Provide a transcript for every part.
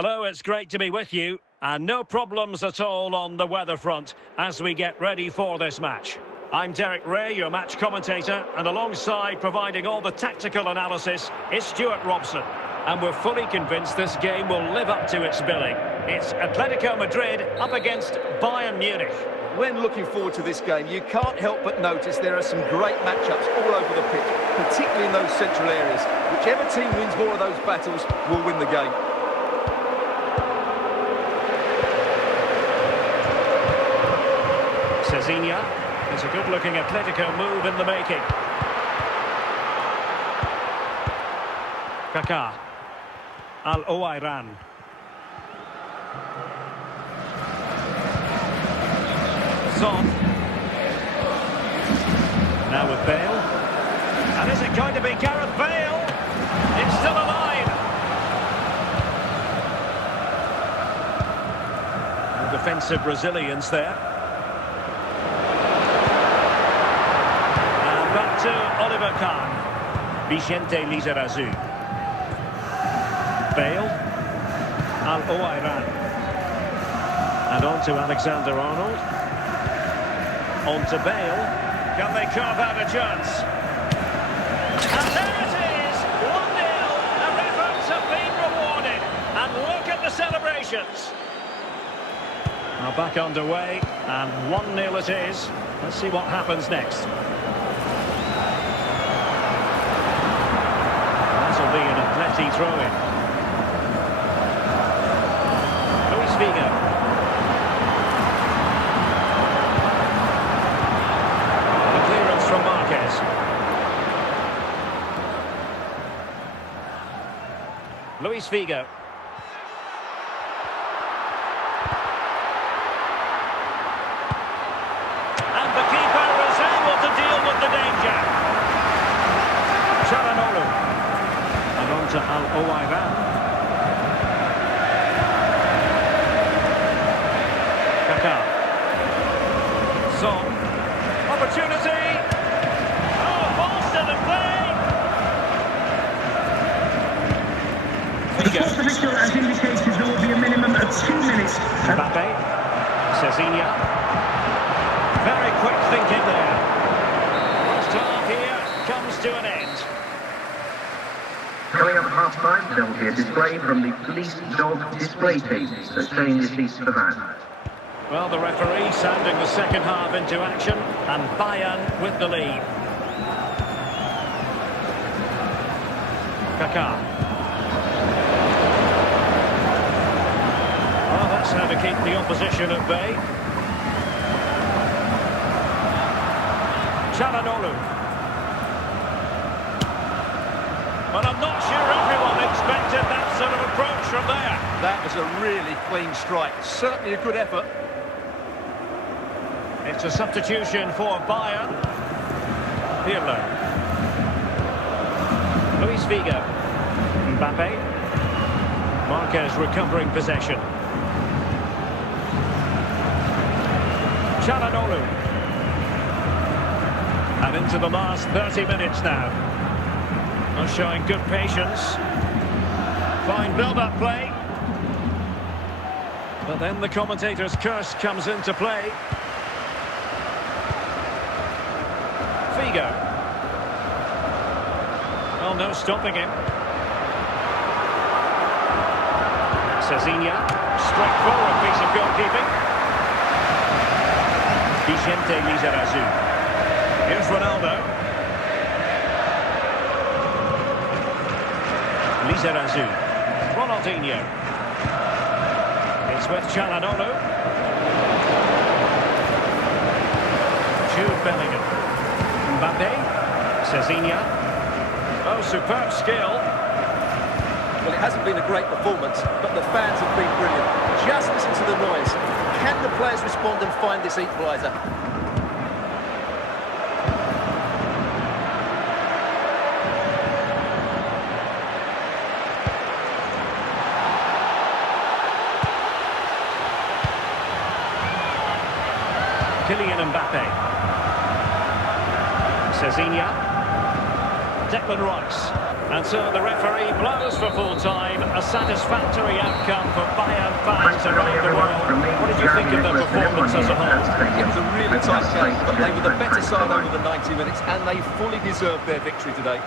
Hello, it's great to be with you. And no problems at all on the weather front as we get ready for this match. I'm Derek Ray, your match commentator, and alongside providing all the tactical analysis is Stuart Robson. And we're fully convinced this game will live up to its billing. It's Atletico Madrid up against Bayern Munich. When looking forward to this game, you can't help but notice there are some great matchups all over the pitch, particularly in those central areas. Whichever team wins more of those battles will win the game. Cezinha. It's a good-looking Atletico move in the making. Kaká. Movr112. Son. Now with Bale. And is it going to be Gareth Bale? It's still alive. And defensive resilience there. And back to Oliver Kahn. Vicente Lizarazu. Bale. Movr112. And on to Alexander-Arnold. On to Bale. Can they carve out a chance? And there it is! 1-0. Their efforts have been rewarded. And look at the celebrations. Now back underway. And 1-0 it is. Let's see what happens next. That'll be an Atleti throw-in. Luis Figo. From Marquez. Luis Figo. And the keeper was able to deal with the danger. Çalhanoğlu. And on to Movr112. Kaká. Son. Opportunity. The official has indicated there will be a minimum of 2 minutes. Mbappe, Cezinha. Very quick thinking there. First half here comes to an end. Coming up at half-time, there will be a display from the police dog display team, so stay in your seats for that. Well, the referee sounding the second half into action, and Bayern with the lead. Kaká. That's how to keep the opposition at bay. Çalhanoğlu. But I'm not sure everyone expected that sort of approach from there. That was a really clean strike. Certainly a good effort. It's a substitution for Bayern. Pirlo. Luis Figo. Mbappe. Marquez recovering possession. Çalhanoğlu. And into the last 30 minutes now. Not showing good patience. Fine build-up play. But then the commentator's curse comes into play. Figo. Well, no stopping him. Cezinha. Straightforward piece of goalkeeping. Vicente Lizarazu. Here's Ronaldo. Lizarazu. Ronaldinho. It's with Çalhanoğlu. Jude Bellingham. Mbappe. Cezinha. Oh, superb skill. Well, it hasn't been a great performance, but the fans have been brilliant. Just listen to the noise. Can the players respond and find this equaliser? Kylian Mbappe. Cezinha. Declan Rice. And so the referee blows for full time. A satisfactory outcome for Bayern fans around the world. What did you think of their performance as a whole? It was a really tight game, but they were the better side over the 90 minutes, and they fully deserved their victory today.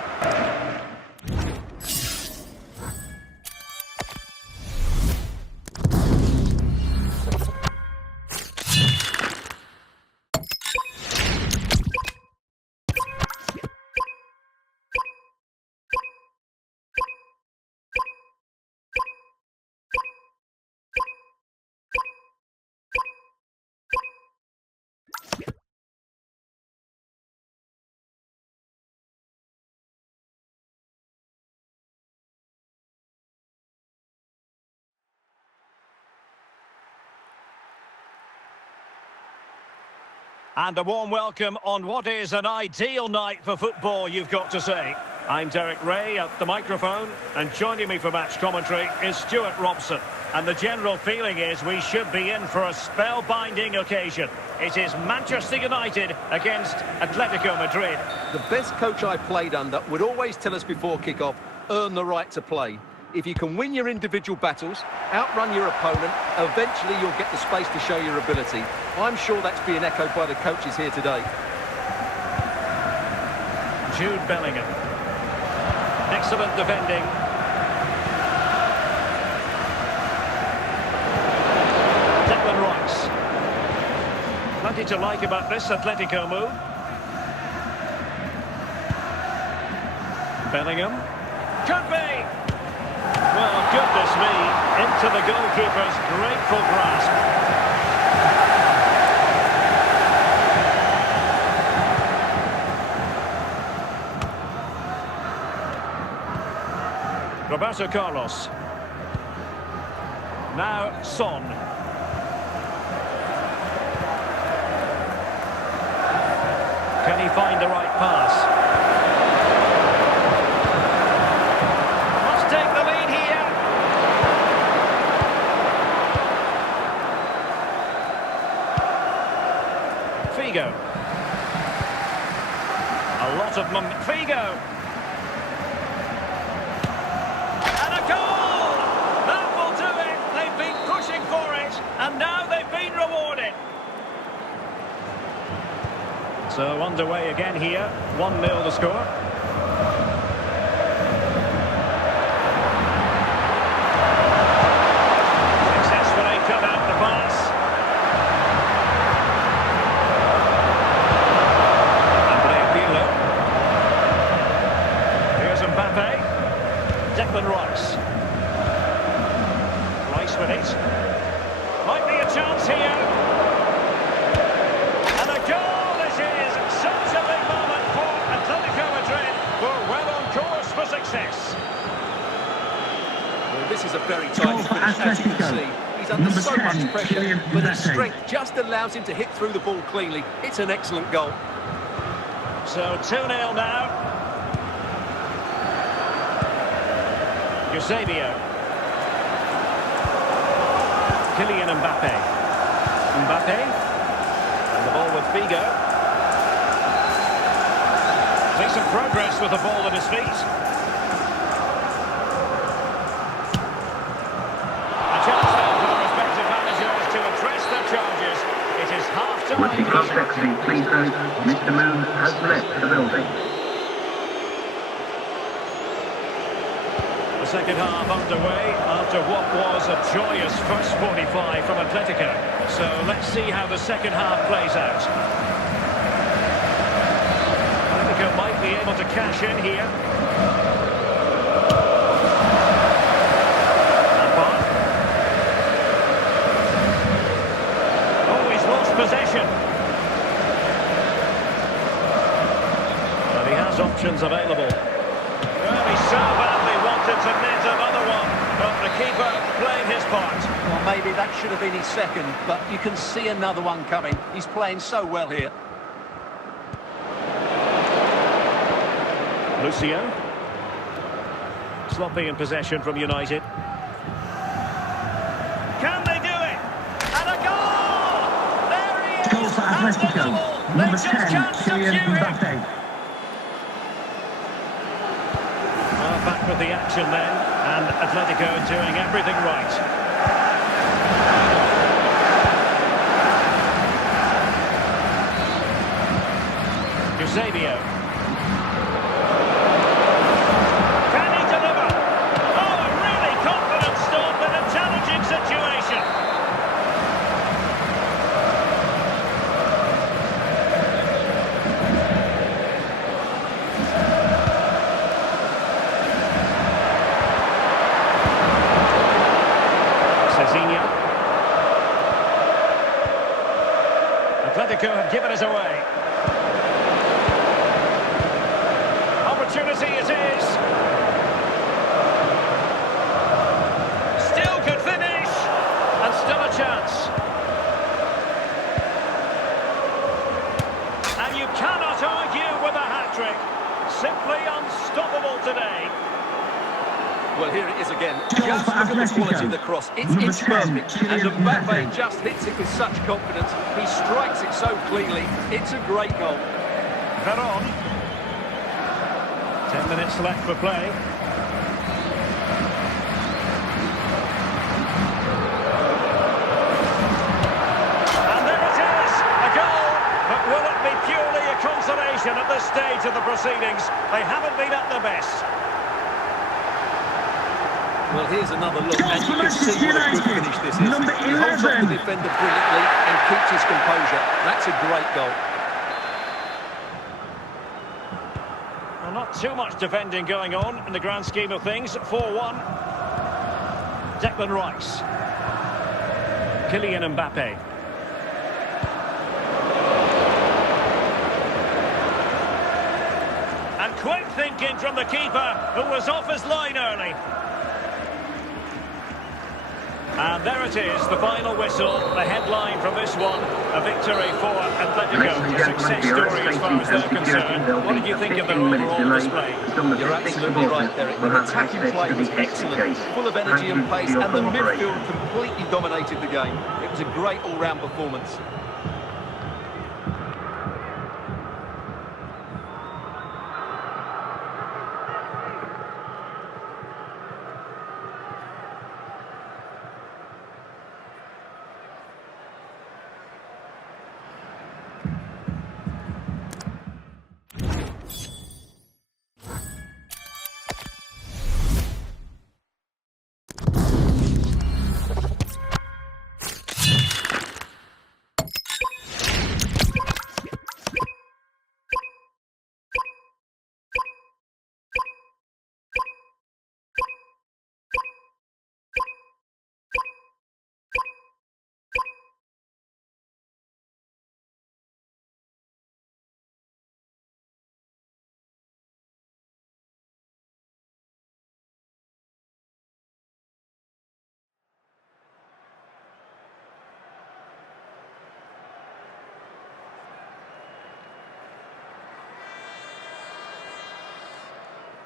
And a warm welcome on what is an ideal night for football, you've got to say. I'm Derek Ray at the microphone, and joining me for match commentary is Stuart Robson. And the general feeling is we should be in for a spellbinding occasion. It is Manchester United against Atletico Madrid. The best coach I played under would always tell us before kick-off, earn the right to play. If you can win your individual battles, outrun your opponent, eventually you'll get the space to show your ability. I'm sure that's being echoed by the coaches here today. Jude Bellingham. Excellent defending. Declan Rice. Plenty to like about this Atletico move. Bellingham. Could be! Well, goodness me, into the goalkeeper's grateful grasp. Roberto Carlos. Now Son. Can he find the right pass? Figo. A lot of Figo. And a goal! That will do it. They've been pushing for it, and now they've been rewarded. So underway again here. 1-0 the score. Successfully cut out the pass. Declan Rice. Rice with it. Might be a chance here. And a goal this is. Such a big moment for Atletico Madrid. We're well on course for success. Well, this is a very tight finish, as you can see. He's under so much pressure, but his strength just allows him to hit through the ball cleanly. It's an excellent goal. So 2-0 now. Eusebio. Kylian Mbappe. Mbappe. And the ball with Figo. Makes some progress with the ball at his feet. A chance now for the respective managers to address their charges. It is half-time. Would you club please note, Mr. Moon has left the building. Second half underway after what was a joyous first 45 from Atletico. So let's see how the second half plays out. Atletico might be able to cash in here. Lampard. Oh, he's lost possession. Well, he has options available. Well, he's so badly wanted to net another one, but the keeper played his part. Well, maybe that should have been his second, but you can see another one coming. He's playing so well here. Lucio. Sloppy in possession from United. Can they do it? And a goal! There he is! Goal for Atletico. Number 10, Kylian Mbappe. back with the action then, and Atletico doing everything right. Eusebio. Can he deliver? Oh, a really confident stop in a challenging situation. Cezinha. Atletico have given us away. Opportunity it is. Still could finish. And still a chance. And you cannot argue with a hat-trick. Simply unstoppable today. Well, here it is again. Just look at the quality of the cross. It's perfect. And Mbappe just hits it with such confidence. He strikes it so cleanly. It's a great goal. Veron. 10 minutes left for play. And there it is, a goal. But will it be purely a consolation at this stage of the proceedings? They haven't been at their best. Well, here's another look, and you can see what a good finish this is. He holds up the defender brilliantly and keeps his composure. That's a great goal. Well, not too much defending going on in the grand scheme of things. 4-1. Declan Rice. Kylian Mbappe. And quick thinking from the keeper, who was off his line early. And there it is, the final whistle, the headline from this one, a victory for Atletico, a success story as far as they're concerned. What did you think of their overall display? You're absolutely right, Derek. The attacking play was excellent, full of energy and pace, and the midfield completely dominated the game. It was a great all-round performance.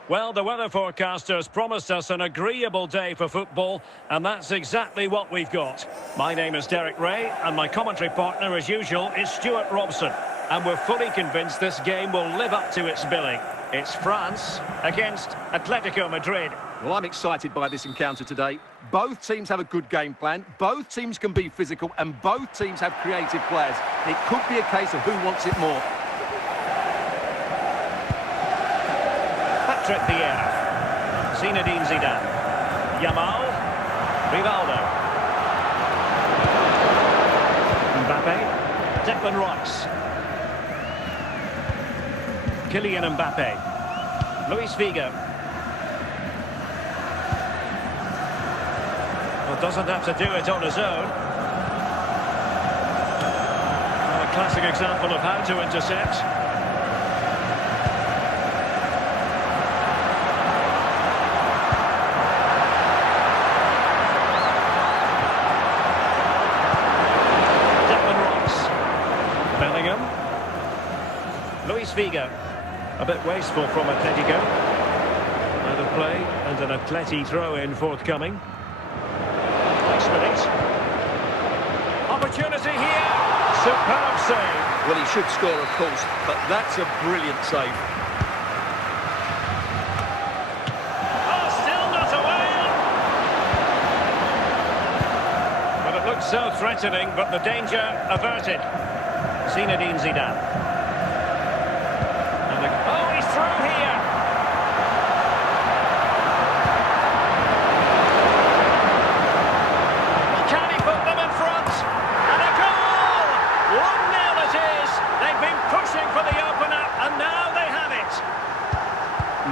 Well, the weather forecasters promised us an agreeable day for football, and that's exactly what we've got. My name is Derek Ray, and my commentary partner, as usual, is Stuart Robson. And we're fully convinced this game will live up to its billing. It's France against Atletico Madrid. Well, I'm excited by this encounter today. Both teams have a good game plan, both teams can be physical, and both teams have creative players. It could be a case of who wants it more. Patrick Vieira, Zinedine Zidane, Yamal, Rivaldo, Mbappe, Declan Rice, Kylian Mbappe, Luis Figo. Well, doesn't have to do it on his own. Well, a classic example of how to intercept. Luis Figo, a bit wasteful from Atletico. Out of play and an Atleti throw-in forthcoming. Nice minute. Opportunity here. Superb save. Well, he should score, of course, but that's a brilliant save. So threatening, but the danger averted. Zinedine Zidane. Oh, he's through here. Can he put them in front? And a goal! 1-0 it is. They've been pushing for the opener, and now they have it.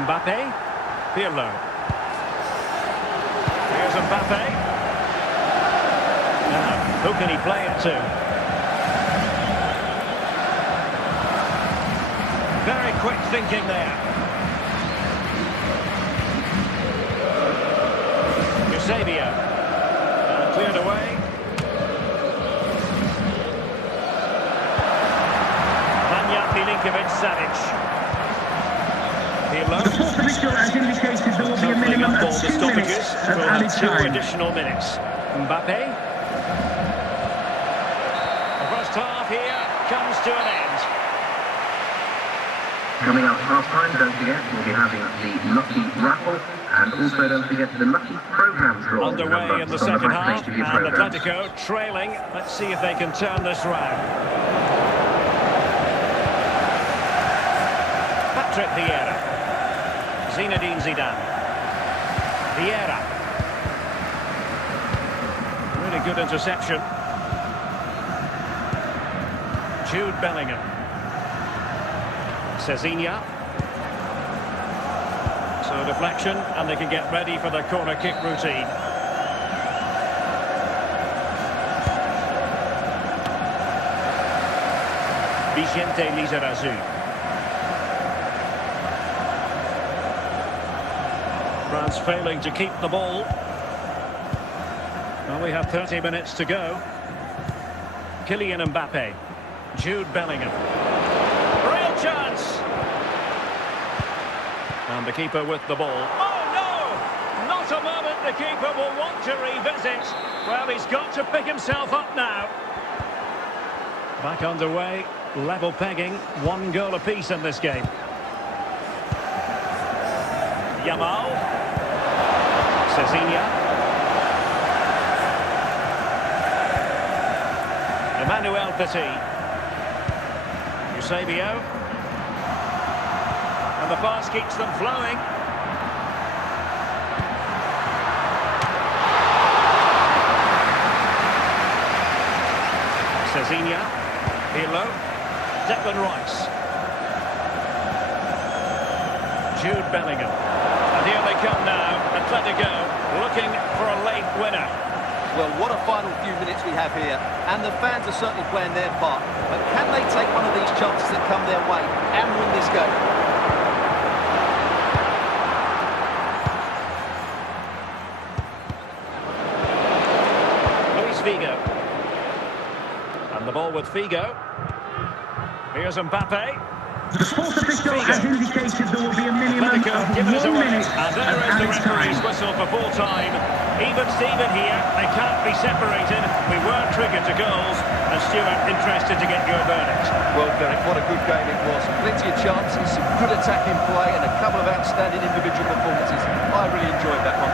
Mbappe. Pirlo. Here's Mbappe. Now, who can he play it to? Very quick thinking there. Eusebio. Cleared away. Vanja Milinkovic-Savic. Pirlo. The fourth official has indicated there will be a minimum of 2 minutes of added Two time. additional minutes. Mbappe. The first half here comes to an end. Coming up half-time, don't forget, we'll be having the Lucky Raffle, and also don't forget the Lucky Programme draw. Underway in the From second back half, page of your and programme. Atletico trailing. Let's see if they can turn this round. Patrick Vieira. Zinedine Zidane. Vieira. Really good interception. Jude Bellingham. Cezinha. So deflection, and they can get ready for the corner kick routine. Vicente Lizarazu. France failing to keep the ball. Well, we have 30 minutes to go. Kylian Mbappe. Jude Bellingham. Real chance! And the keeper with the ball. Oh, no! Not a moment the keeper will want to revisit. Well, he's got to pick himself up now. Back underway, level pegging, 1 goal apiece in this game. Yamal. Cezinha. Emmanuel Petit. Eusebio. And the pass keeps them flowing. Cezinha. Pirlo. Declan Rice. Jude Bellingham. And here they come now. Atletico looking for a late winner. Well, what a final few minutes we have here. And the fans are certainly playing their part. But can they take one of these chances that come their way and win this game? Luis Figo. And the ball with Figo. Here's Mbappe. The fourth official has indicated there will be a minimum Atletico of giving us 1 away. minute And of there is the added referee's time. whistle for full time. Even Steven here, they can't be separated. We weren't triggered to goals. And Stuart, interested to get your verdict. Well, Derek, what a good game it was. Plenty of chances, some good attacking play and a couple of outstanding individual performances. I really enjoyed that one.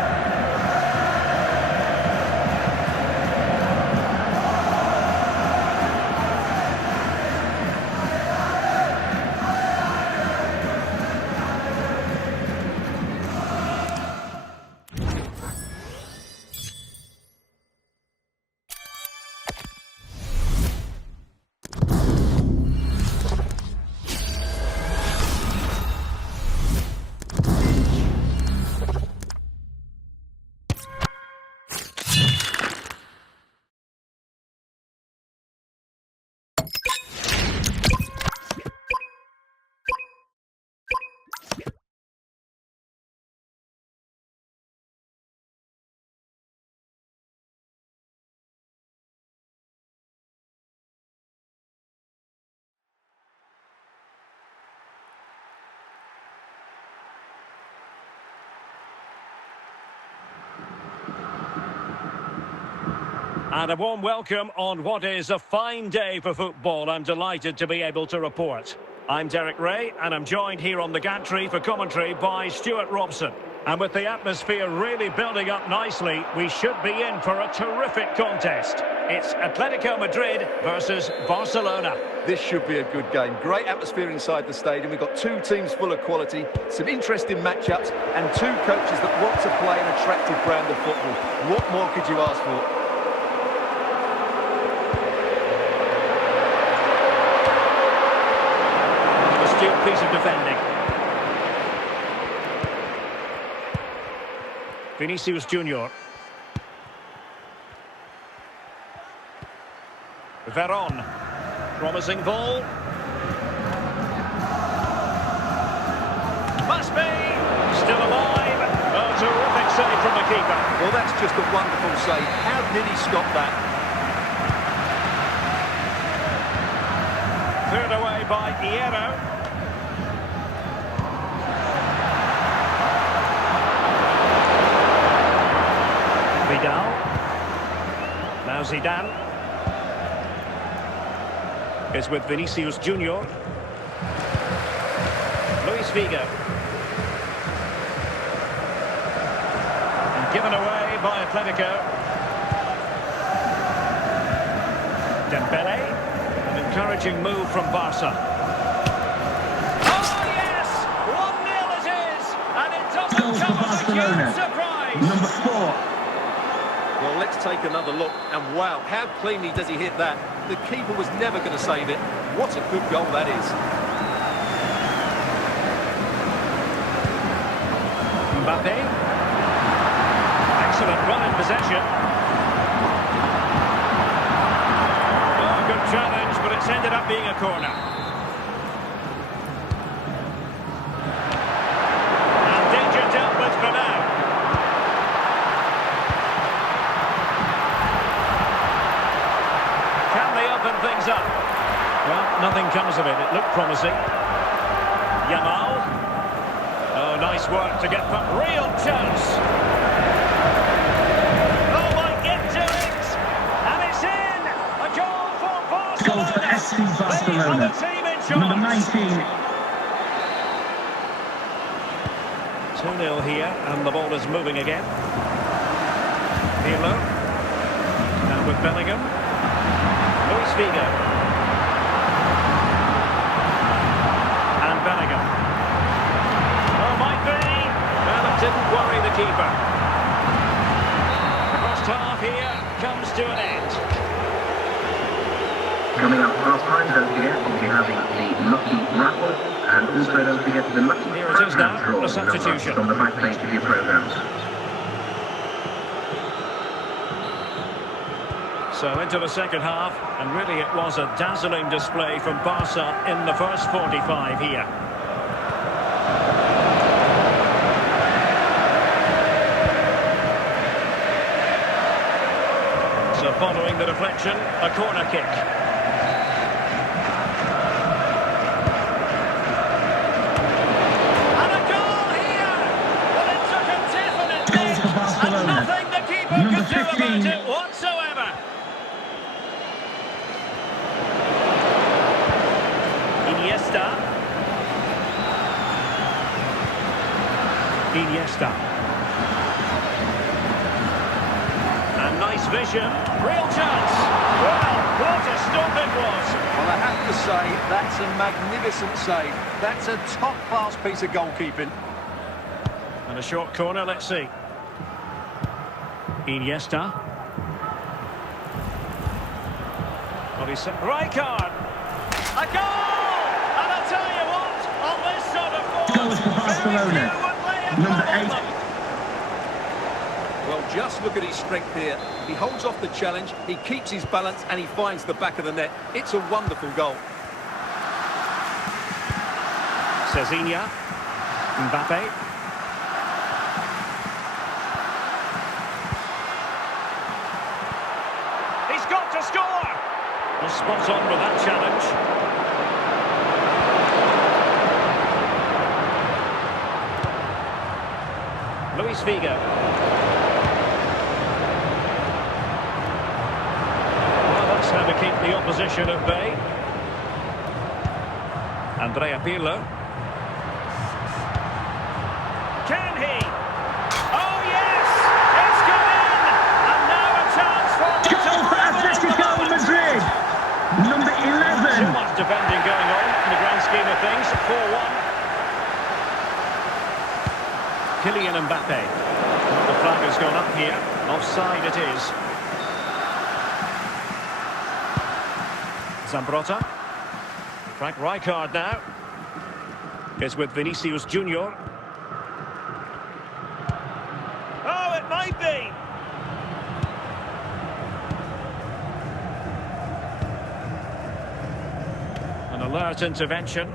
And a warm welcome on what is a fine day for football. I'm delighted to be able to report. I'm Derek Ray, and I'm joined here on the gantry for commentary by Stuart Robson. And with the atmosphere really building up nicely, we should be in for a terrific contest. It's Atletico Madrid versus Barcelona. This should be a good game. Great atmosphere inside the stadium. We've got two teams full of quality, some interesting matchups, and two coaches that want to play an attractive brand of football. What more could you ask for? Astute piece of defending. Vinicius Junior. Veron. Promising ball. Must be. Still alive. Oh, terrific save from the keeper. Well, that's just a wonderful save. How did he stop that? Cleared away by Hierro. Vidal. Now Zidane. Is with Vinicius Junior. Luis Figo. And given away by Atletico. Dembele. An encouraging move from Barca. Oh yes! 1-0 it is! And it doesn't come as a huge surprise! Number 4. Well, let's take another look. And wow, how cleanly does he hit that? The keeper was never going to save it. What a good goal that is. Mbappe. Excellent run in possession. Oh, good challenge, but it's ended up being a corner. And danger dealt with for now. Can they open things up? Well, nothing comes of it. It looked promising. Yamal. Oh, nice work to get that real chance. Oh, might get to it. And it's in. A goal for Barcelona. Goal for FC Barcelona. Number 19. 2-0 here, and the ball is moving again. Pirlo. Now with Bellingham. Luis Figo. And Bellingham. Oh, might be. Well, it didn't worry the keeper. The first half here comes to an end. Coming up half time, don't forget, we'll be having the lucky raffle, and also don't forget the lucky Here it is now, draw a substitution. on the back page of your programmes. So into the second half, and really it was a dazzling display from Barca in the first 45 here. So following the deflection, a corner kick. And a goal here! Well, it took a definite hit, and nothing the keeper Number could do 15. about it whatsoever. Iniesta. And nice vision. Real chance. Well, what a stop it was. Well, I have to say, that's a magnificent save. That's a top-class piece of goalkeeping. And a short corner, let's see. Iniesta. Well, he's set. Rijkaard. A goal! And I'll tell you what, on this sort of form, Goals for Barcelona. Number 8. Well, just look at his strength here. He holds off the challenge, he keeps his balance, and he finds the back of the net. It's a wonderful goal. Cezinha. Mbappe. He's got to score! Well, spot on with that challenge. Luis Figo. Well, that's how to keep the opposition at bay. Andrea Pirlo. Can he? Oh yes! It's gone in! And now a chance for them to Goal for Atletico Madrid. Number Too 11. much defending going on in the grand scheme of things. 4-1. Kylian Mbappe. The flag has gone up here. Offside it is. Zambrotta. Frank Rijkaard now. Is with Vinicius Junior. Oh, it might be! An alert intervention.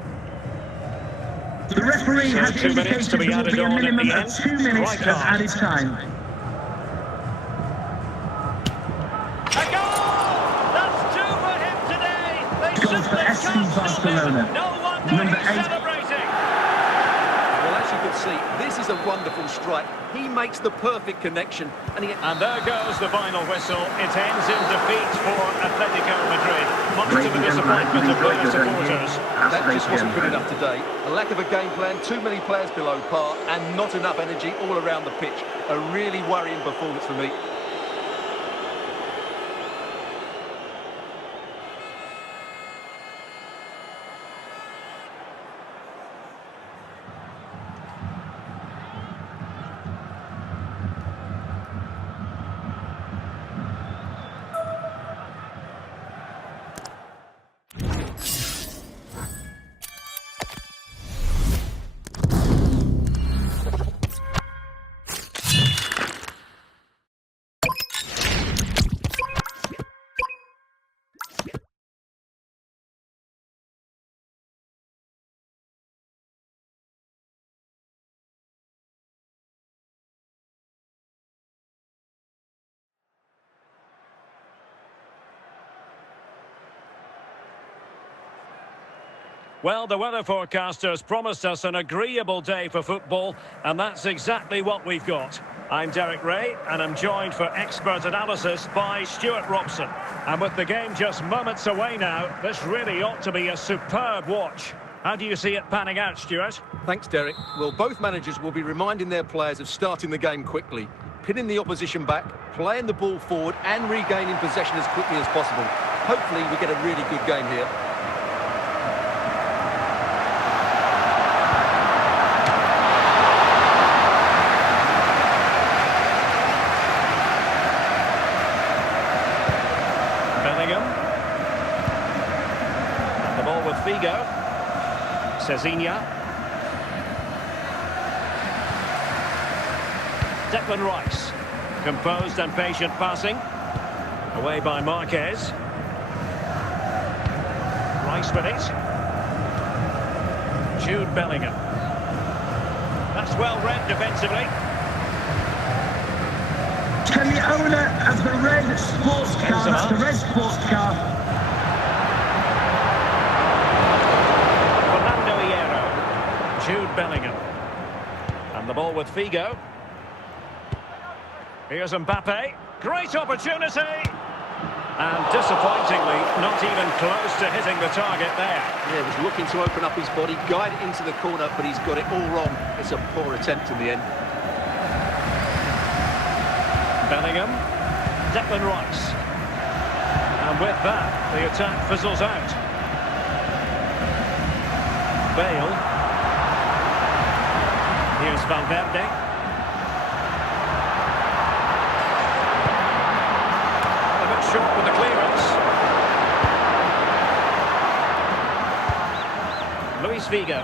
The referee So has 2 minutes to indicated be there will added be a on at minimum the of end. 2 minutes of Rijkaard. added time. A goal! That's 2 for him today! They Goal for simply FC can't stop him! Barcelona. No wonder Number he's 8. celebrating! Well, as you can see, this is a wonderful strike. He makes the perfect connection, and he... And there goes the final whistle. It ends in defeat for Atletico Madrid. Much to the disappointment of their supporters. That just wasn't good enough today. A lack of a game plan, too many players below par, and not enough energy all around the pitch. A really worrying performance for me. Well, the weather forecasters promised us an agreeable day for football, and that's exactly what we've got. I'm Derek Ray, and I'm joined for expert analysis by Stuart Robson. And with the game just moments away now, this really ought to be a superb watch. How do you see it panning out, Stuart? Thanks, Derek. Well, both managers will be reminding their players of starting the game quickly, pinning the opposition back, playing the ball forward and regaining possession as quickly as possible. Hopefully we get a really good game here. And the ball with Figo. Cezinha. Declan Rice. Composed and patient passing. Away by Marquez. Rice with it. Jude Bellingham. That's well read defensively. Can the owner of the red sports car, that's the red sports car, Jude Bellingham. And the ball with Figo. Here's Mbappe. Great opportunity. And disappointingly, not even close to hitting the target there. Yeah, he was looking to open up his body, guide it into the corner, but he's got it all wrong. It's a poor attempt in the end. Bellingham. Declan Rice. And with that, the attack fizzles out. Bale. Here's Valverde. A bit short with the clearance. Luis Figo.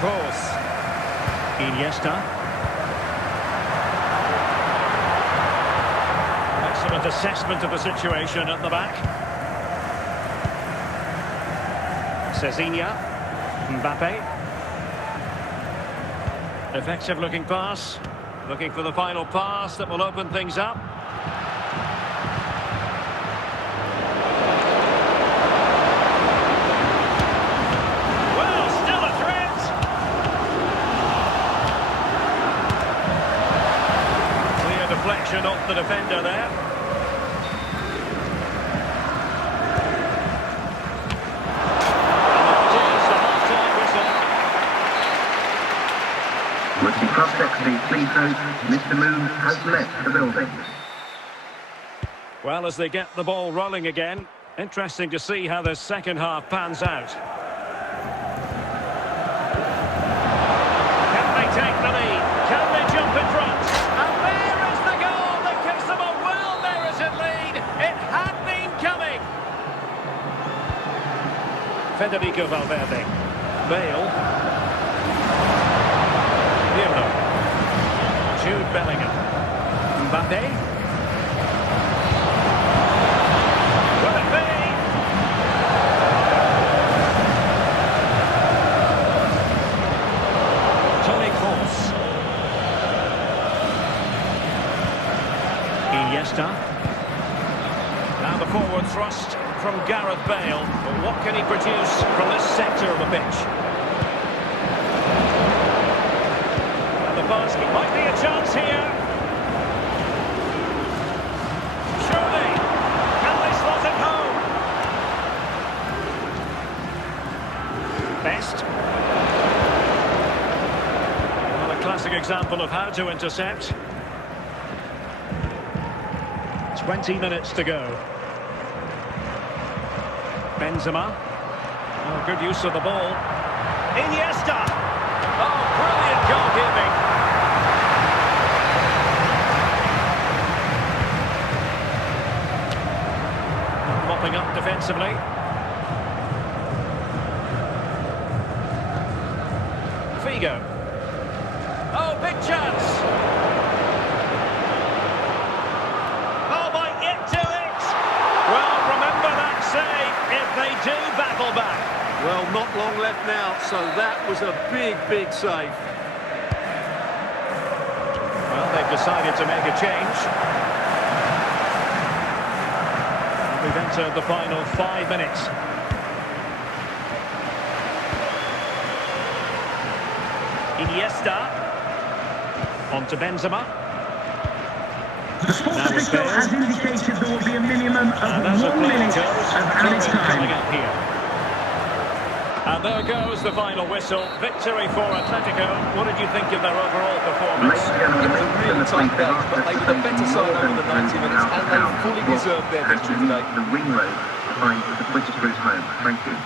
Kroos. Iniesta. Excellent assessment of the situation at the back. Cezinha. Mbappe. Effective looking pass. Looking for the final pass that will open things up. Well, still a threat. Clear deflection off the defender there. And With the prospect being pleased out, Mr. Moon has left the building. Well, as they get the ball rolling again, interesting to see how the second half pans out. Can they take the lead? Can they jump in front? And there is the goal that gives them a well-merited lead. It had been coming. Federico Valverde. Bale. Pirlo. Jude Bellingham. Mbappe. Now the forward thrust from Gareth Bale, but what can he produce from this sector of the pitch? And the basket might be a chance here. Surely, can they slot it home? Best. Well, a classic example of how to intercept. 20 minutes to go. Benzema. Oh, good use of the ball. Iniesta. Oh, brilliant goalkeeping. Mopping up defensively. Figo. Oh, big chance. They do battle back. Well, not long left now, so that was a big save. Well, they've decided to make a change. And we've entered the final 5 minutes. Iniesta. On to Benzema. The sports official has indicated there will be a minimum of 1 minute of added time. Here. And there goes the final whistle. Victory for Atletico. What did you think of their overall performance? It was a really tight game, but they were the better side over the 90 minutes, and they fully deserved their victory today. The ring road to find the quickest route home. Thank you.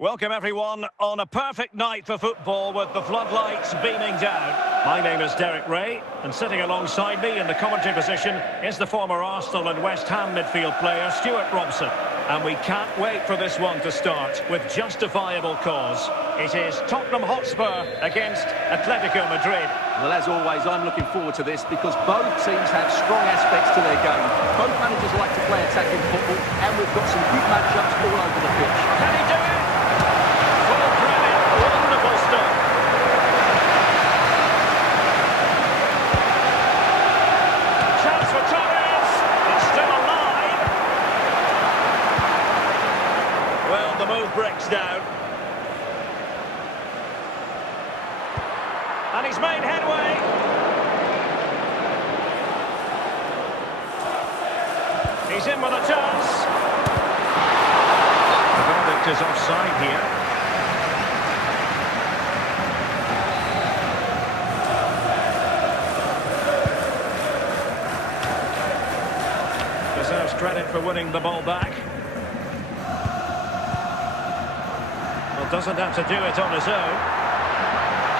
Welcome everyone on a perfect night for football with the floodlights beaming down. My name is Derek Ray, and sitting alongside me in the commentary position is the former Arsenal and West Ham midfield player Stuart Robson. And we can't wait for this one to start with justifiable cause. It is Tottenham Hotspur against Atletico Madrid. Well, as always, I'm looking forward to this because both teams have strong aspects to their game. Both managers like to play attacking football, and we've got some good matchups all over the pitch. Can he do it? Full credit, wonderful stuff. Chance for Torres. It's still alive. Well, the move breaks down. And he's made headway. He's in with a chance. The verdict is offside here. Deserves credit for winning the ball back. Well, doesn't have to do it on his own.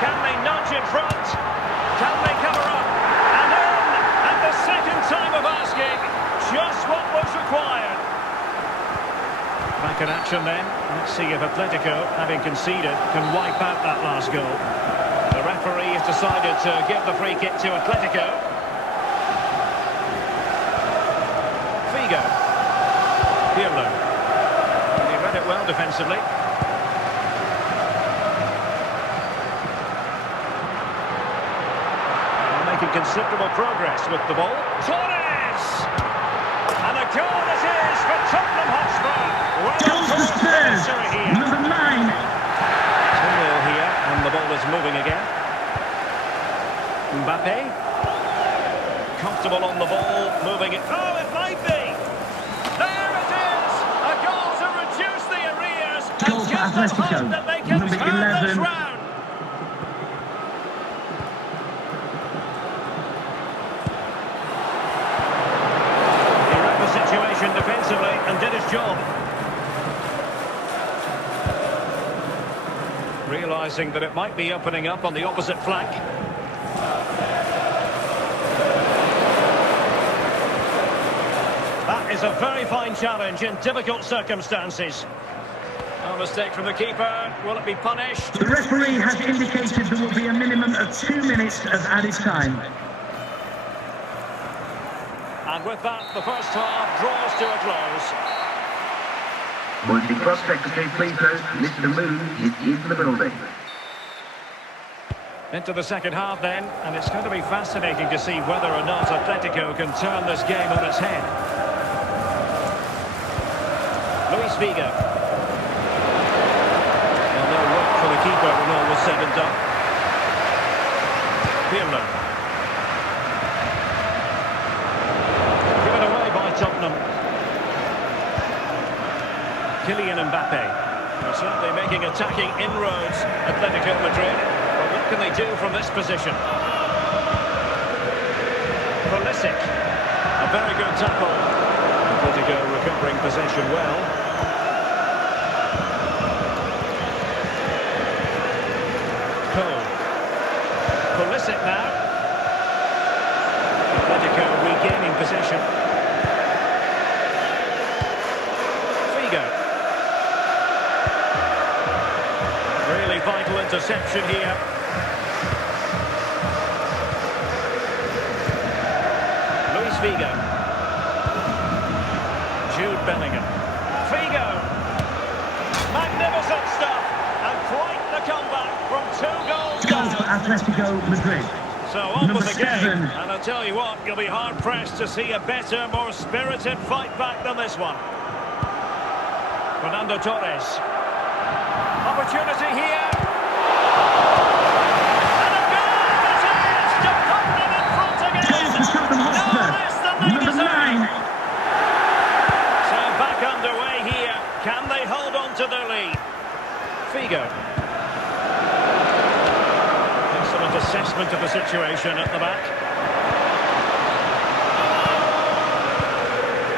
Can they nudge in front? Can they cover up? And in! At the second time of asking, just what was required. Back in action then. Let's see if Atletico, having conceded, can wipe out that last goal. The referee has decided to give the free kick to Atletico. Figo. Pirlo. He read it well defensively. considerable progress with the ball. Torres! And a goal it is for Tottenham Hotspur. Goes to Spurs, number 9. 2-0 here, and the ball is moving again. Mbappe. Comfortable on the ball, moving it. Oh, it might be! There it is! A goal to reduce the arrears and Goal for give them Atletico, hope that they can number turn this 11. round. He read the situation defensively and did his job. Realising that it might be opening up on the opposite flank. That is a very fine challenge in difficult circumstances. A mistake from the keeper. Will it be punished? The referee has indicated there will be a minimum of 2 minutes of added time. And with that, the first half draws to a close. Would the cross secretary please note Mr. Moon is in the building. Into the second half then, and it's going to be fascinating to see whether or not Atletico can turn this game on its head. Luis Figo. Well, no work for the keeper when all was said and done. Pirlo. Given away by Tottenham. Kylian Mbappe. They're certainly making attacking inroads, Atletico Madrid. But what can they do from this position? Pulisic. A very good tackle. Atletico recovering possession well. Cole. Pulisic now. Atletico regaining possession. Figo. Really vital interception here. Luis Figo. Jude Bellingham. Figo. Magnificent stuff. And quite the comeback from 2 goals Goal for down. Atletico Madrid. So on Number with the game. 7. And I'll tell you what, you'll be hard-pressed to see a better, more spirited fight back than this one. Fernando Torres. Opportunity here. And a goal that is to put them in front again. Goal for Tottenham No Hotspur, less than they number deserve. 9. So back underway here. Can they hold on to their lead? Figo. Excellent assessment of the situation at the back.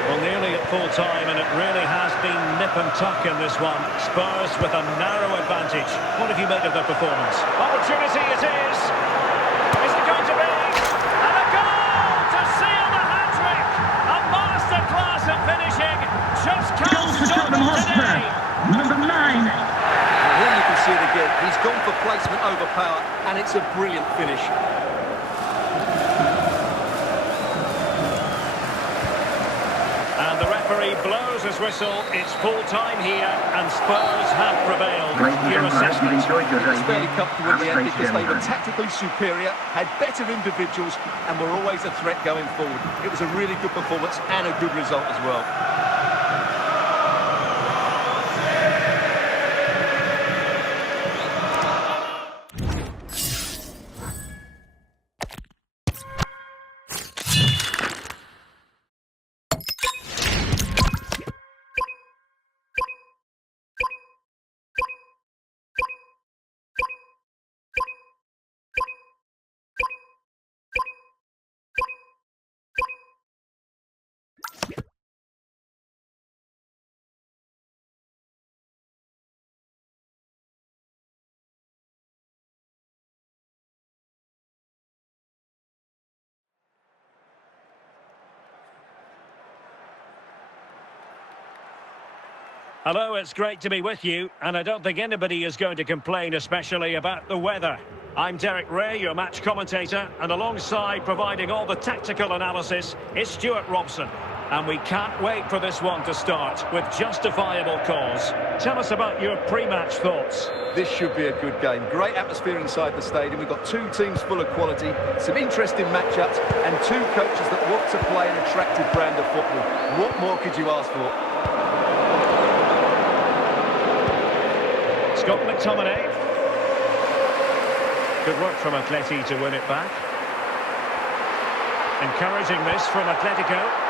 Well, nearly at full time, and it really has been nip and tuck in this one. Spurs with a narrow advantage. What have you made of their performance? Opportunity it is. Is it going to be? And a goal to seal the hat-trick. A masterclass at finishing. Just Goal comes for Tottenham Hotspur, today. number 9. Here you can see it again. He's gone for placement over power, and it's a brilliant finish. And the referee blows his whistle. It's full time here, and Spurs have prevailed. Ladies and Your gentlemen, I hope assessment? you've enjoyed your It's day fairly here. comfortable in Have the a end safe because they journey were home. tactically superior, had better individuals, and were always a threat going forward. It was a really good performance and a good result as well. Hello, it's great to be with you, and I don't think anybody is going to complain, especially about the weather. I'm Derek Ray, your match commentator, and alongside providing all the tactical analysis is Stuart Robson. And we can't wait for this one to start with justifiable cause. Tell us about your pre-match thoughts. This should be a good game. Great atmosphere inside the stadium. We've got two teams full of quality, some interesting matchups, and two coaches that want to play an attractive brand of football. What more could you ask for? Scott McTominay. Good work from Atleti to win it back. Encouraging this from Atletico.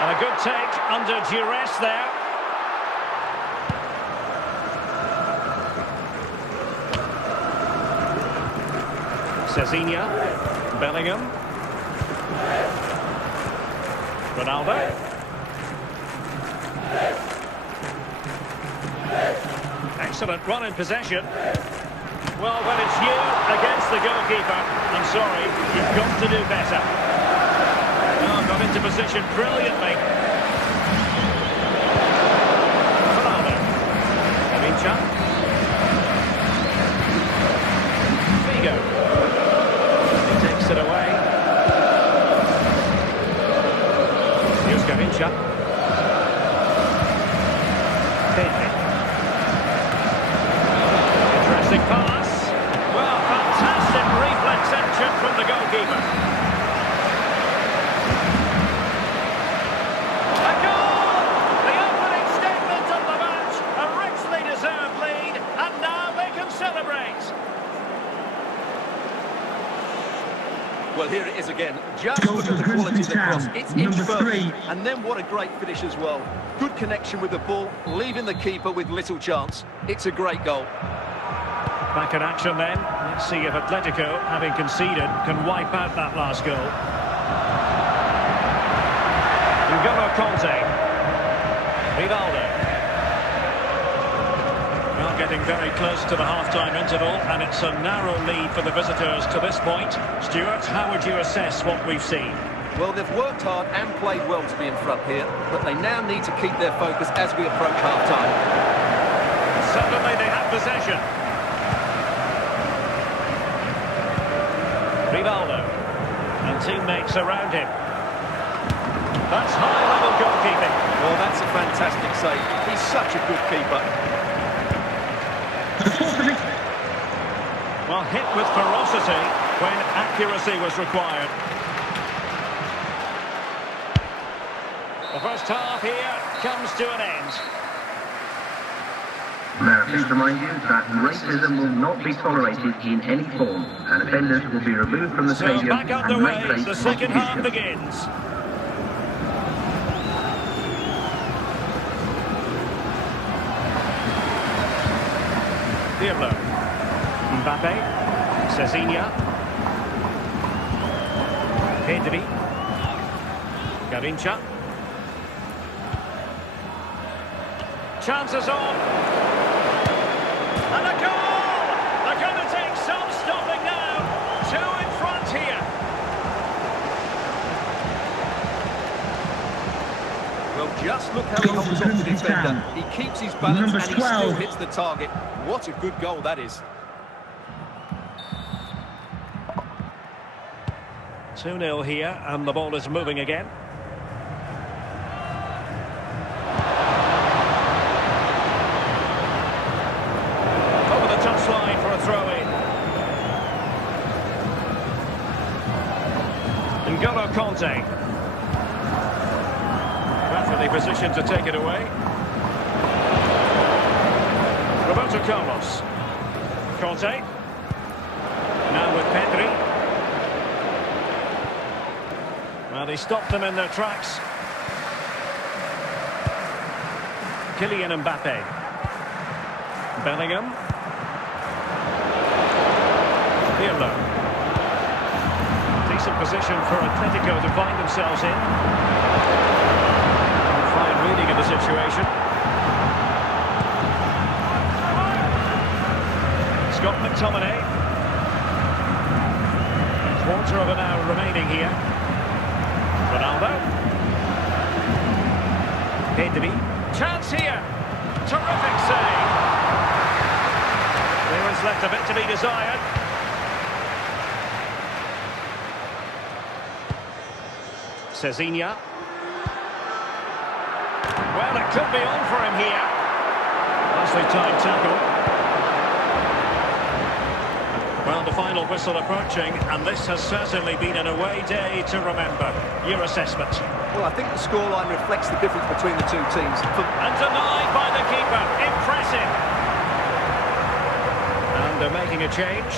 And a good take under duress there. Cezinha, Bellingham, Ronaldo. Excellent run in possession. Well, when it's you against the goalkeeper, I'm sorry, you've got to do better. Oh, got into position brilliantly. Ronaldo. Gavincha. Figo. He takes it away. Here's Gavincha. Pedri. Interesting pass. Well, fantastic reflex action from the goalkeeper. A goal! The opening statement of the match. A richly deserved lead, and now they can celebrate. Well, here it is again. Just look at the quality of the cross. It's inch first, and then what a great finish as well. Good connection with the ball, leaving the keeper with little chance. It's a great goal. Back in action then. Let's see if Atletico, having conceded, can wipe out that last goal. Conte. Rivaldo. Well, getting very close to the half-time interval, and it's a narrow lead for the visitors to this point. Stuart, how would you assess what we've seen? Well, they've worked hard and played well to be in front here, but they now need to keep their focus as we approach half-time. Suddenly they have possession. Rivaldo. And teammates around him. That's high-level goalkeeping. Well, that's a fantastic save. He's such a good keeper. Well, hit with ferocity when accuracy was required. The first half here comes to an end. Now, please remind you that racism will not be tolerated in any form, and offenders will be removed from the So stadium back and may underway, face the second half prosecution. begins. Pirlo, Mbappe, Cezinha, Pedri, Gavincha. Chances on. And a goal! They're going to take some stopping now. Two in front here. Well, just look how he holds off the defender. He keeps his balance and he still hits the target. What a good goal that is. 2-0 here, and the ball is moving again. Over the touchline for a throw-in. N'Golo Conte. Perfectly positioned to take it away. Roberto Carlos. Conte. Now with Pedri. Well, they stopped them in their tracks. Kylian Mbappe. Bellingham. Pirlo. Decent position for Atletico to find themselves in. Fine reading of the situation. Scott McTominay. Quarter of an hour remaining here. Ronaldo. Pedri. Chance here. Terrific save. There is left a bit to be desired. Cezinha. Well, it could be on for him here. Nicely timed tackle. Well, the final whistle approaching, and this has certainly been an away day to remember. Your assessment? Well, I think the scoreline reflects the difference between the two teams. And denied by the keeper. Impressive. And they're making a change.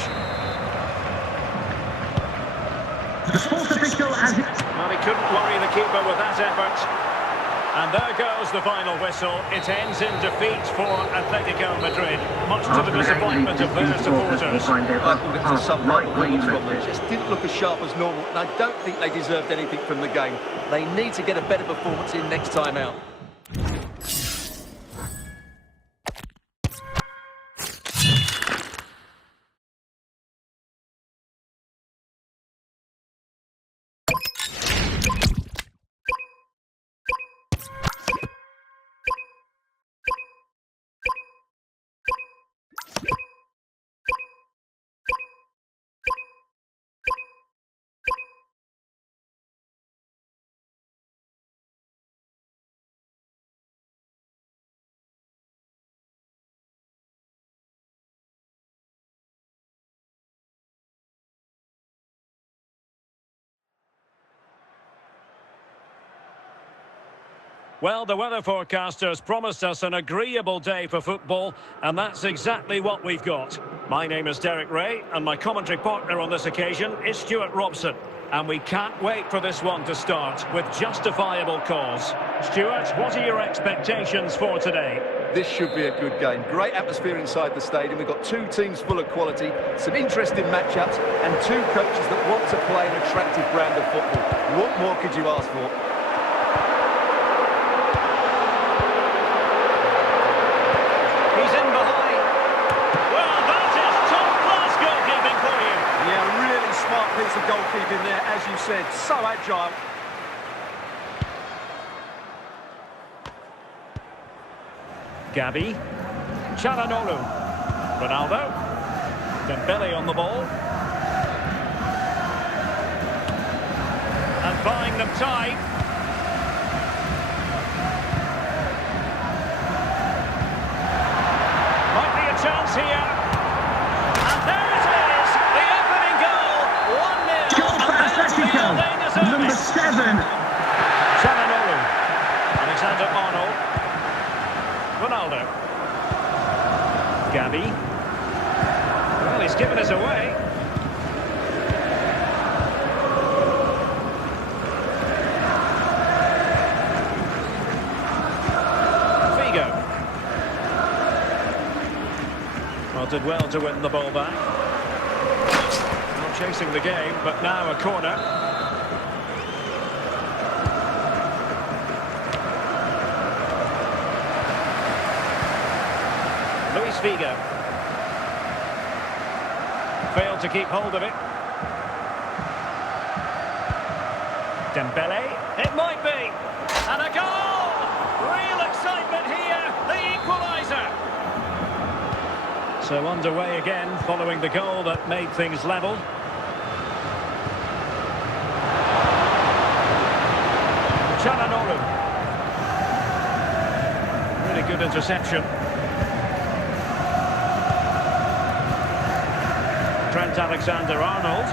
The sports official has it. Well, he couldn't worry the keeper with that effort. And there goes the final whistle. It ends in defeat for Atletico Madrid, much to the disappointment of their supporters. I thought it was a subpar performance from them. Just didn't look as sharp as normal, and I don't think they deserved anything from the game. They need to get a better performance in next time out. Well, the weather forecasters promised us an agreeable day for football, and that's exactly what we've got. My name is Derek Ray, and my commentary partner on this occasion is Stuart Robson. And we can't wait for this one to start with justifiable cause. Stuart, what are your expectations for today? This should be a good game. Great atmosphere inside the stadium. We've got two teams full of quality, some interesting matchups, and two coaches that want to play an attractive brand of football. What more could you ask for? Piece of goalkeeping there, as you said, so agile. Gabi, Çalhanoğlu, Ronaldo, Dembele on the ball, and buying them time. Might be a chance here. Number 7. Çalhanoğlu, Alexander-Arnold, Ronaldo, Gabi. Well, he's given us away. Figo. Well, did well to win the ball back. Not chasing the game, but now a corner. Figo failed to keep hold of it. Dembele, it might be, and a goal! Real excitement here, the equaliser. So underway again, following the goal that made things level. Çalhanoğlu, really good interception. Trent Alexander-Arnold.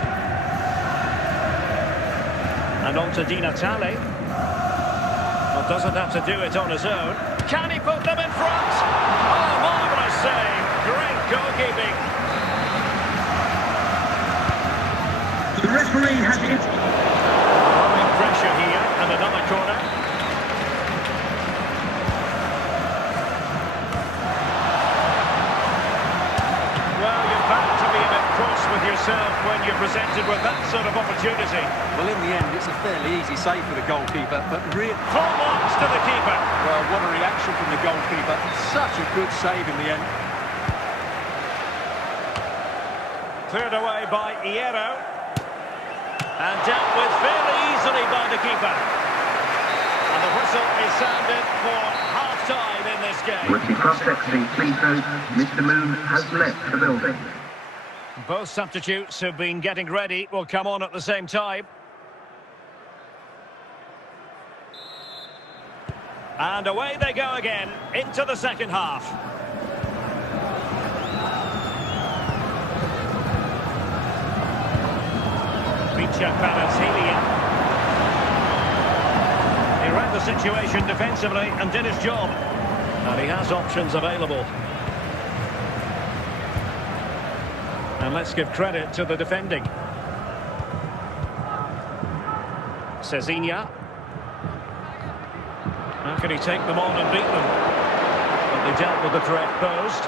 And on to Di Natale. Well, doesn't have to do it on his own. Can he put them in front? Oh, marvellous save. Great goalkeeping. The referee has it. Growing pressure here, and another corner. Well, you're bound to be a bit cross with yourself when you're presented with that sort of opportunity. Well, in the end, it's a fairly easy save for the goalkeeper, but really... Full marks to the keeper. Well, what a reaction from the goalkeeper. Such a good save in the end. Cleared away by Hierro. And dealt with fairly easily by the keeper. And the whistle is sounded for half-time in this game. With the prospects being please note, Mr. Moon has left the building. Both substitutes have been getting ready, will come on at the same time. And away they go again, into the second half. He read the situation defensively and did his job. And he has options available. And let's give credit to the defending. Cezinha. How can he take them on and beat them? But they dealt with the threat posed.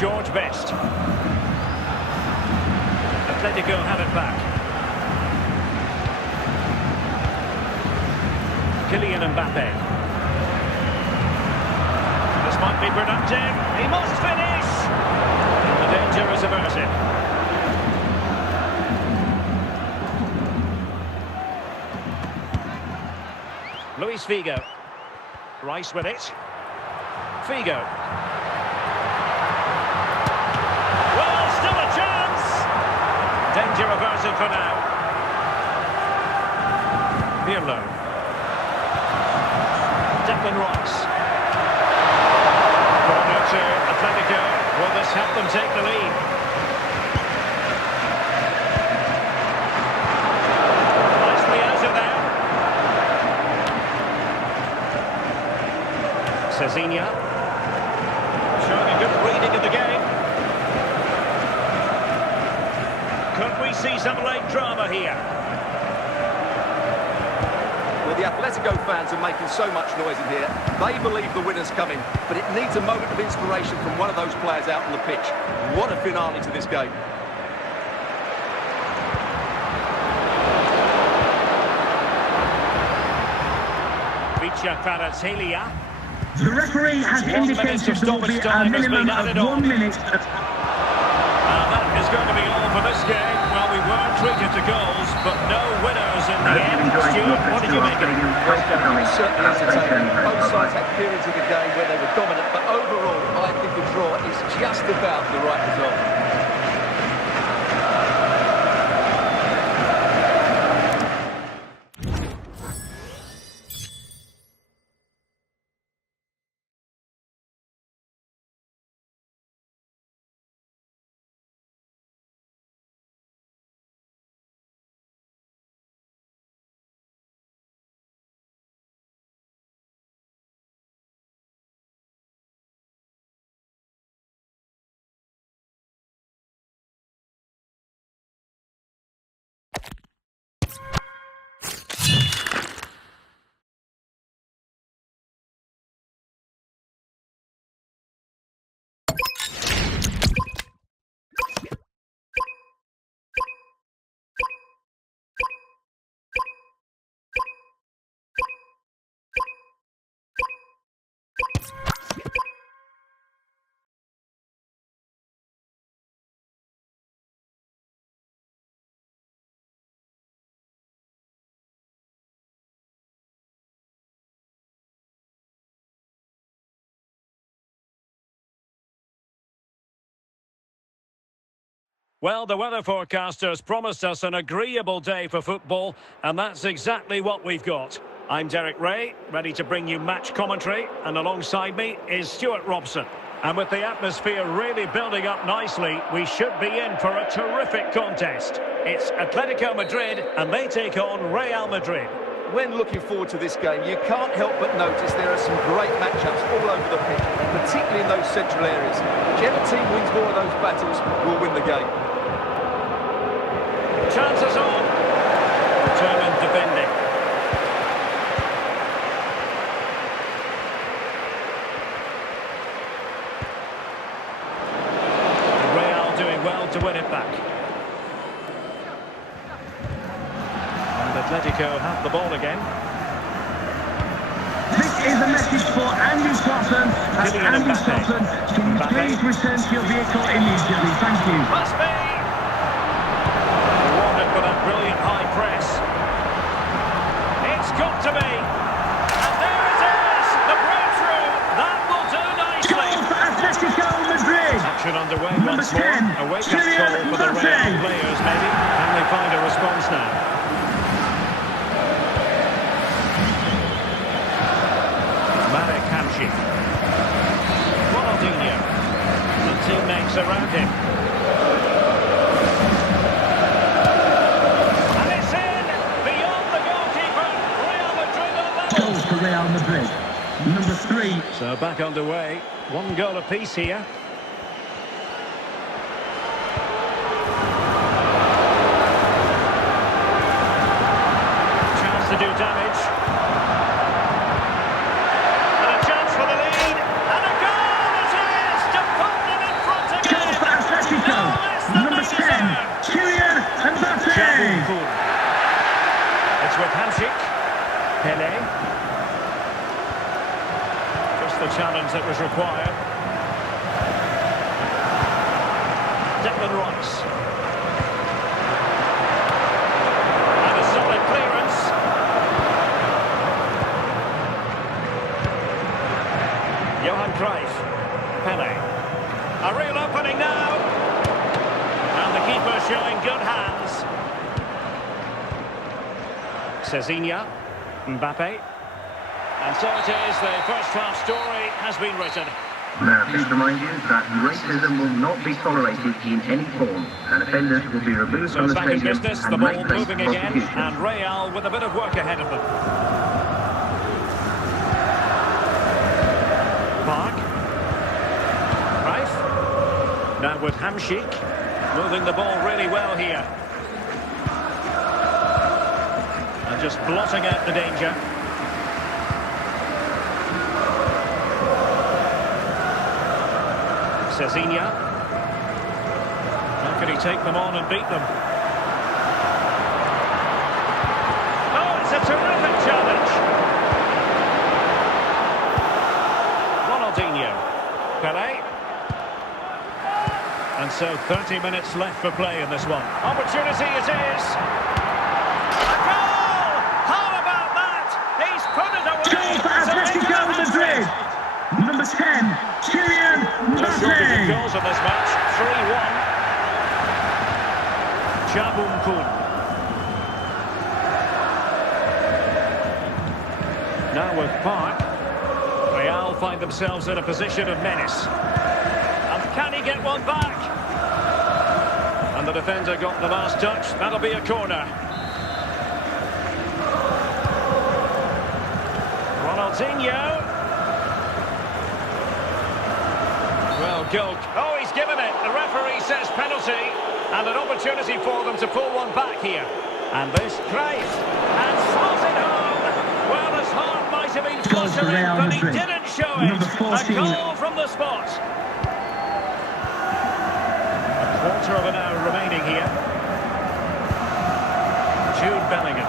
George Best. Atletico have it back. Kylian Mbappe. This might be productive. He must finish! And the danger is averted. Luis Figo. Rice with it. Figo. Well, still a chance! Danger averted for now. Pirlo. Declan Rice. Corner to Atletico. Will this help them take the lead? Nicely out of there. Cezinha. Showing a good reading of the game. Could we see some late drama here? Well, the Atletico fans are making so much noise in here. They believe the winner's coming, but it needs a moment of inspiration from one of those players out on the pitch. What a finale to this game. The referee has indicated there will be a minimum of 1 minute. That is going to be all for this game. Well, we were treated to goals, but no winners in the end. Stuart, what did you make of it? Certainly entertaining. Both sides had periods of the game where they were dominant, but overall, I think the draw is just about the right result. Well, the weather forecasters promised us an agreeable day for football, and that's exactly what we've got. I'm Derek Ray, ready to bring you match commentary, and alongside me is Stuart Robson. And with the atmosphere really building up nicely, we should be in for a terrific contest. It's Atletico Madrid, and they take on Real Madrid. When looking forward to this game, you can't help but notice there are some great matchups all over the pitch, particularly in those central areas. Whichever team wins more of those battles will win the game. Chances on. Determined defending. Real doing well to win it back. Atletico have the ball again. This is a message for Andy Slaughton. Andy Slaughton, can you please return to your vehicle immediately? Thank you. Must be! Rewarded for that brilliant high press. It's got to be. And there it is! The breakthrough! That will do nicely! Goal for Atletico Madrid! Action underway Number once more. 10, A wake-up call for the Real players, maybe. Can they find a response now? Hamšík. Ronaldinho. And teammates around him. And it's in! Beyond the goalkeeper. Real Madrid are level. Goals for Real Madrid. Number 3. So back underway. One goal apiece here. Chance to do damage. And a chance for the lead. And a goal it is to put them in front Goal again. for Atletico. No less than Number they 10. deserve. Kylian Mbappe. It's with Hamšík. Pele. Just the challenge that was required. Declan Rice. And a solid clearance. Johan Cruyff. Pele. A real opening now. And the keeper showing good hands. Cezinha. Mbappe. And so it is, the first half story has been written. Now, please remind you that racism will not be tolerated in any form, and offenders will be removed So from it's the back in stadium business, the and ball may face moving again, prosecution. and Real with a bit of work ahead of them. Park. Cruyff. Now with Hamšík, moving the ball really well here. And just blotting out the danger. Cezinha. How can he take them on and beat them? Oh, it's a terrific challenge. Ronaldinho. Pele. And so 30 minutes left for play in this one. Opportunity it is. A goal! How about that? He's put it away. Goal for Atletico Madrid. Number 10. Kylian No shortage of Mbappe. goals in this match. 3-1. Kun. Now with Park. Real find themselves in a position of menace. And can he get one back? And the defender got the last touch. That'll be a corner. Ronaldinho. Well, goal. Oh, he's given it. The referee says penalty. And an opportunity for them to pull one back here. And this Cruyff. And slotted home. Well, his heart might have been Goal for fluttering, Real but he Madrid. didn't show it. Number 14. A goal from the spot. A quarter of an hour remaining here. Jude Bellingham.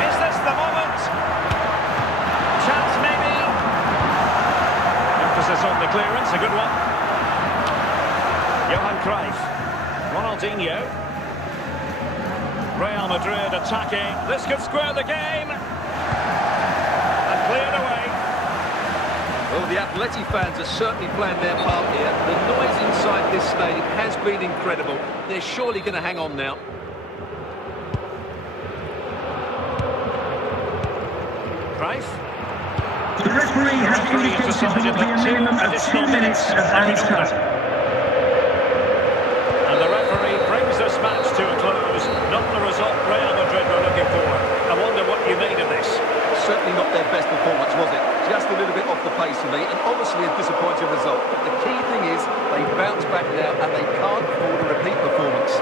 Is this the moment? Chance maybe. Emphasis on the clearance, a good one. Johan Cruyff. Ronaldinho. Real Madrid attacking. This could square the game. And cleared away. Well, the Atleti fans are certainly playing their part here. The noise inside this stadium has been incredible. They're surely going to hang on now. Cruyff. The referee has indicated there will be a minimum of 2 minutes of added time. And the referee brings this match to a close. Not the result Real Madrid were looking for. I wonder what you made of this. Certainly not their best performance, was it? Just a little bit off the pace for me, and obviously a disappointing result. But the key thing is they bounce back now, and they can't afford a repeat performance.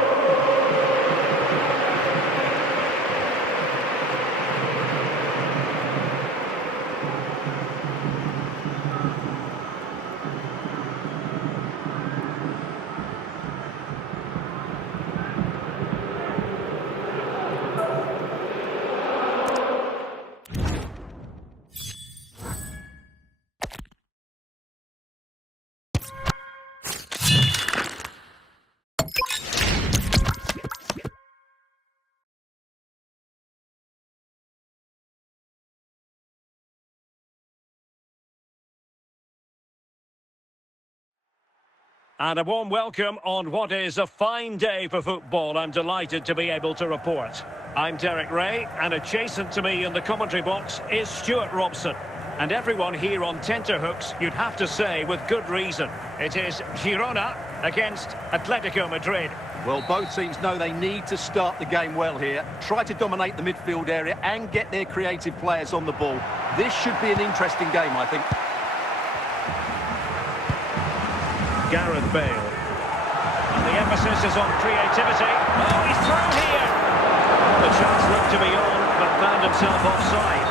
And a warm welcome on what is a fine day for football, I'm delighted to be able to report. I'm Derek Ray, and adjacent to me in the commentary box is Stuart Robson. And everyone here on tenterhooks, you'd have to say, with good reason. It is Girona against Atletico Madrid. Well, both teams know they need to start the game well here. Try to dominate the midfield area and get their creative players on the ball. This should be an interesting game, I think. Gareth Bale. And the emphasis is on creativity. Oh, he's through here! The chance looked to be on, but found himself offside.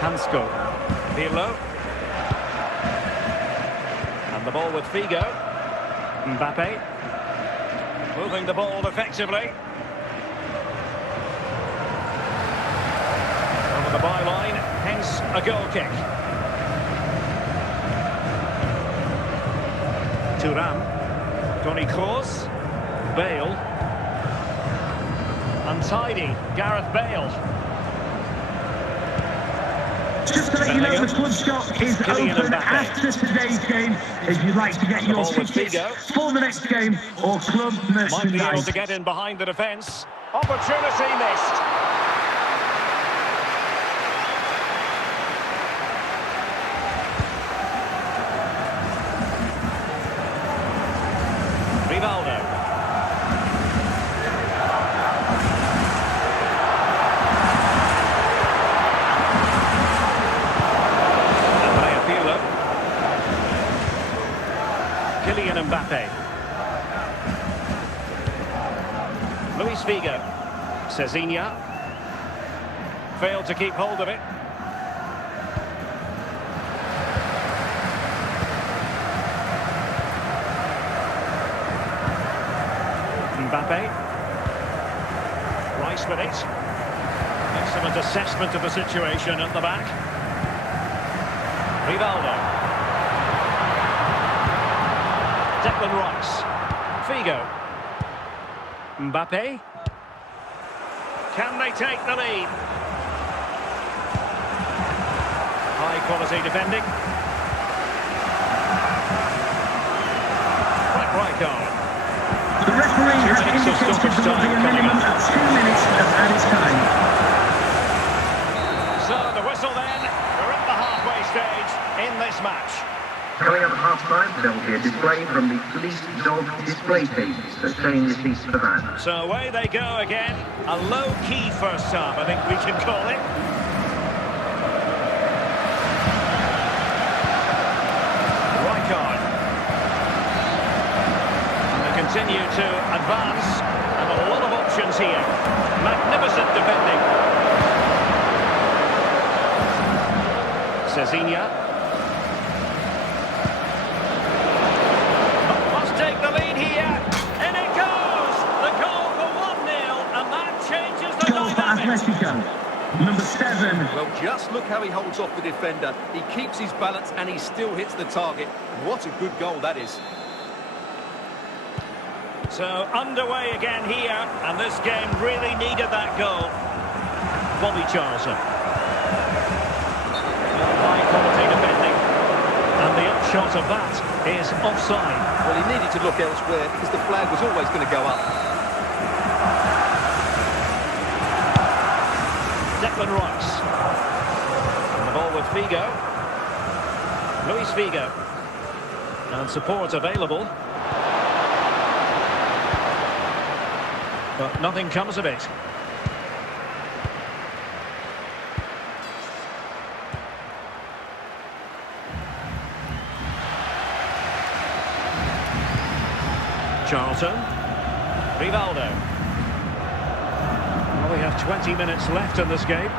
Hansko. Pirlo. And the ball with Figo. Mbappe. Moving the ball effectively. Over the byline, hence a goal kick. Thuram. Toni Kroos. Bale. Untidy. Gareth Bale. Just to let you know, the club shop is open after today's game if you'd like to get your tickets for the next game or club merchandise. Might be able to get in behind the defence. Opportunity missed. Rivaldo. Kylian Mbappe. Luis Figo. Cezinha. Failed to keep hold of it. Mbappe. Rice with it. Excellent assessment of the situation at the back. Rivaldo. Declan Rice. Figo. Mbappe. Can they take the lead? High quality defending. Right card. The referee has indicated there will be a minimum of 2 minutes of added time. So the whistle then. We're at the halfway stage in this match. Coming up at half-time, there will be a display from the police dog display team. So stay in your seats for that. So away they go again. A low-key first half, I think we can call it. Right card. And they continue to advance. And a lot of options here. Magnificent defending. Cezinha. Take the lead here, and it goes! The goal for 1-0, and that changes the Goal for Atletico, number 7. Well, just look how he holds off the defender. He keeps his balance and he still hits the target. What a good goal that is. So, underway again here, and this game really needed that goal. Bobby Charlton. High quality defending. And the upshot of that is offside. Well, he needed to look elsewhere because the flag was always going to go up. Declan Rice. And the ball with Figo. Luis Figo. And support available. But nothing comes of it. Charlton. Rivaldo. Well, we have 20 minutes left in this game.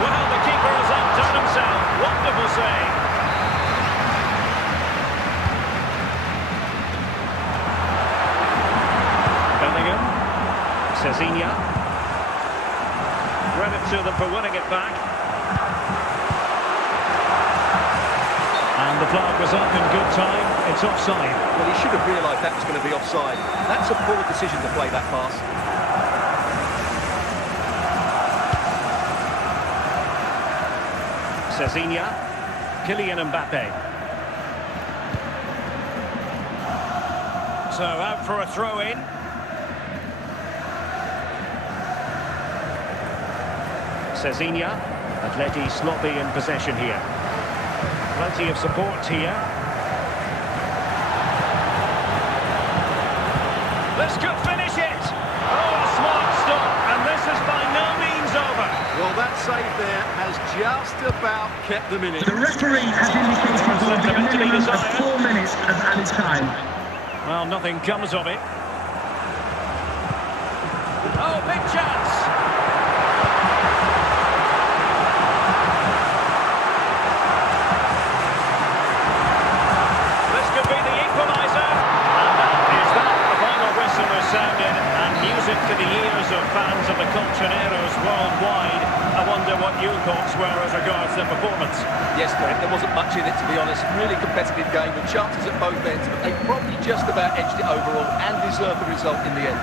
Well, the keeper has outdone himself. Wonderful save. Bellingham. Cezinha. Credit to them for winning it back. And the flag was up in good time. It's offside. Well, he should have realised that was going to be offside. That's a poor decision to play that pass. Cezinha. Kylian Mbappe. So out for a throw-in. Cezinha. Atleti sloppy in possession here. Plenty of support here. This could finish it. Oh, a smart stop, and this is by no means over. Well, that save there has just about kept them in it. The referee has indicated there will be a minimum of 4 minutes of added time. Well, nothing comes of it. Oh, big chance. This could be the equaliser. And that is that. The final whistle is sounded, and music to the ears of fans of the Colchoneros worldwide. I wonder what your thoughts were as regards their performance. Yes, Derek, there wasn't much in it, to be honest. Really competitive game with chances at both ends, but they probably just about edged it overall and deserved the result in the end.